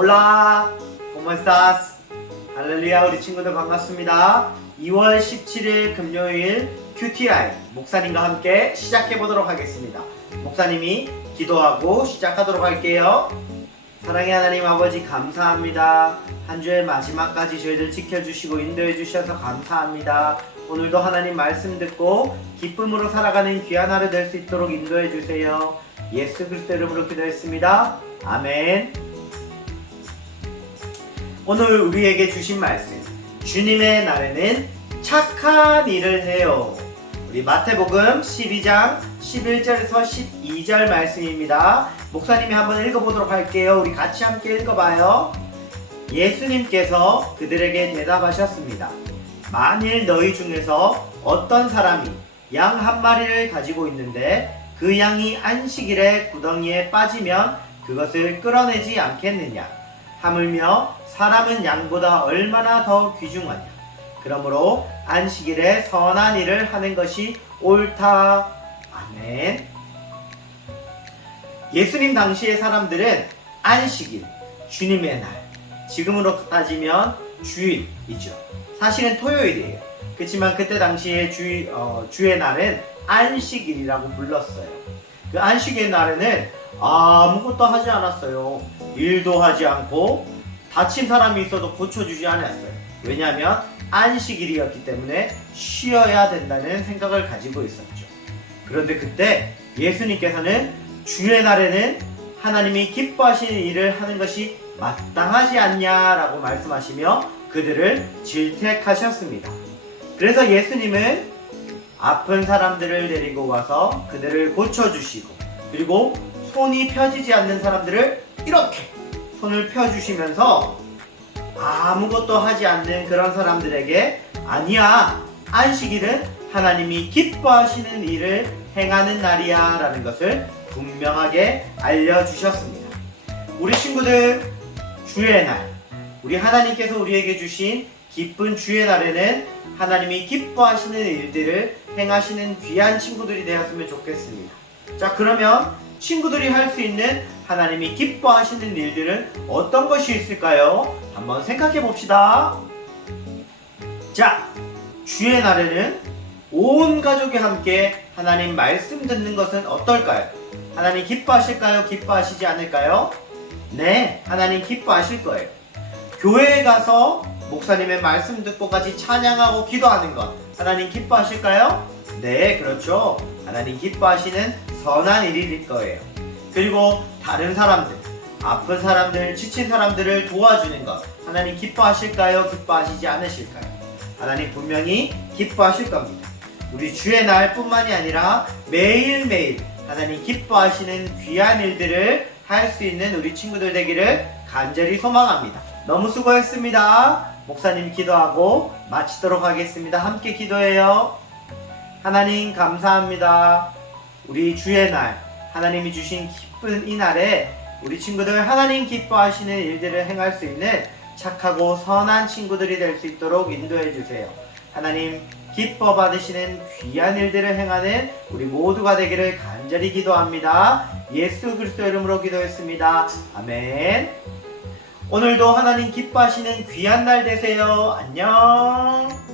¿cómo estás? 할렐루야 우리 친구들 반갑습니다. 2월 17일 금요일 QTI 목사님과 함께 시작해 보도록 하겠습니다. 목사님이 기도하고 시작하도록 할게요. 사랑의 하나님 아버지 감사합니다. 한 주의 마지막까지 저희들 지켜주시고 인도해 주셔서 감사합니다. 오늘도 하나님 말씀 듣고 기쁨으로 살아가는 귀한 하루 될 수 있도록 인도해 주세요. 예수 그리스도 이름으로 기도했습니다. 아멘. 오늘 우리에게 주신 말씀 주님의 날에는 착한 일을 해요. 우리 마태복음 12장 11절에서 12절 말씀입니다. 목사님이 한번 읽어보도록 할게요. 우리 같이 함께 읽어봐요. 예수님께서 그들에게 대답하셨습니다. 만일 너희 중에서 어떤 사람이 양 한 마리를 가지고 있는데 그 양이 안식일에 구덩이에 빠지면 그것을 끌어내지 않겠느냐? 하물며 사람은 양보다 얼마나 더 귀중하냐? 그러므로 안식일에 선한 일을 하는 것이 옳다. 아멘. 예수님 당시의 사람들은 안식일, 주님의 날, 지금으로 따지면 주일이죠. 사실은 토요일이에요. 그렇지만 그때 당시에 주, 어, 주의 날은 안식일이라고 불렀어요. 그 안식일 날에는 아무것도 하지 않았어요. 일도 하지 않고 다친 사람이 있어도 고쳐주지 않았어요. 왜냐하면 안식일이었기 때문에 쉬어야 된다는 생각을 가지고 있었죠. 그런데 그때 예수님께서는 주의 날에는 하나님이 기뻐하시는 일을 하는 것이 마땅하지 않냐라고 말씀하시며 그들을 질책하셨습니다. 그래서 예수님은 아픈 사람들을 데리고 와서 그들을 고쳐주시고 그리고 손이 펴지지 않는 사람들을 이렇게 손을 펴주시면서 아무것도 하지 않는 그런 사람들에게 아니야 안식일은 하나님이 기뻐하시는 일을 행하는 날이야 라는 것을 분명하게 알려주셨습니다. 우리 친구들 주의 날 우리 하나님께서 우리에게 주신 기쁜 주의 날에는 하나님이 기뻐하시는 일들을 행하시는 귀한 친구들이 되었으면 좋겠습니다. 자 그러면 친구들이 할 수 있는 하나님이 기뻐하시는 일들은 어떤 것이 있을까요? 한번 생각해 봅시다. 자, 주의 날에는 온 가족이 함께 하나님 말씀 듣는 것은 어떨까요? 하나님 기뻐하실까요? 기뻐하시지 않을까요? 네, 하나님 기뻐하실 거예요. 교회에 가서 목사님의 말씀 듣고 같이 찬양하고 기도하는 것 하나님 기뻐하실까요? 네, 그렇죠. 하나님 기뻐하시는 선한 일일 거예요. 그리고 다른 사람들, 아픈 사람들, 지친 사람들을 도와주는 것 하나님 기뻐하실까요? 기뻐하시지 않으실까요? 하나님 분명히 기뻐하실 겁니다. 우리 주의 날뿐만이 아니라 매일매일 하나님 기뻐하시는 귀한 일들을 할 수 있는 우리 친구들 되기를 간절히 소망합니다. 너무 수고했습니다. 목사님 기도하고 마치도록 하겠습니다. 함께 기도해요. 하나님 감사합니다. 우리 주의 날 하나님이 주신 기쁜 이 날에 우리 친구들 하나님 기뻐하시는 일들을 행할 수 있는 착하고 선한 친구들이 될 수 있도록 인도해 주세요. 하나님 기뻐 받으시는 귀한 일들을 행하는 우리 모두가 되기를 간절히 기도합니다. 예수 그리스도 이름으로 기도했습니다. 아멘. 오늘도 하나님 기뻐하시는 귀한 날 되세요. 안녕.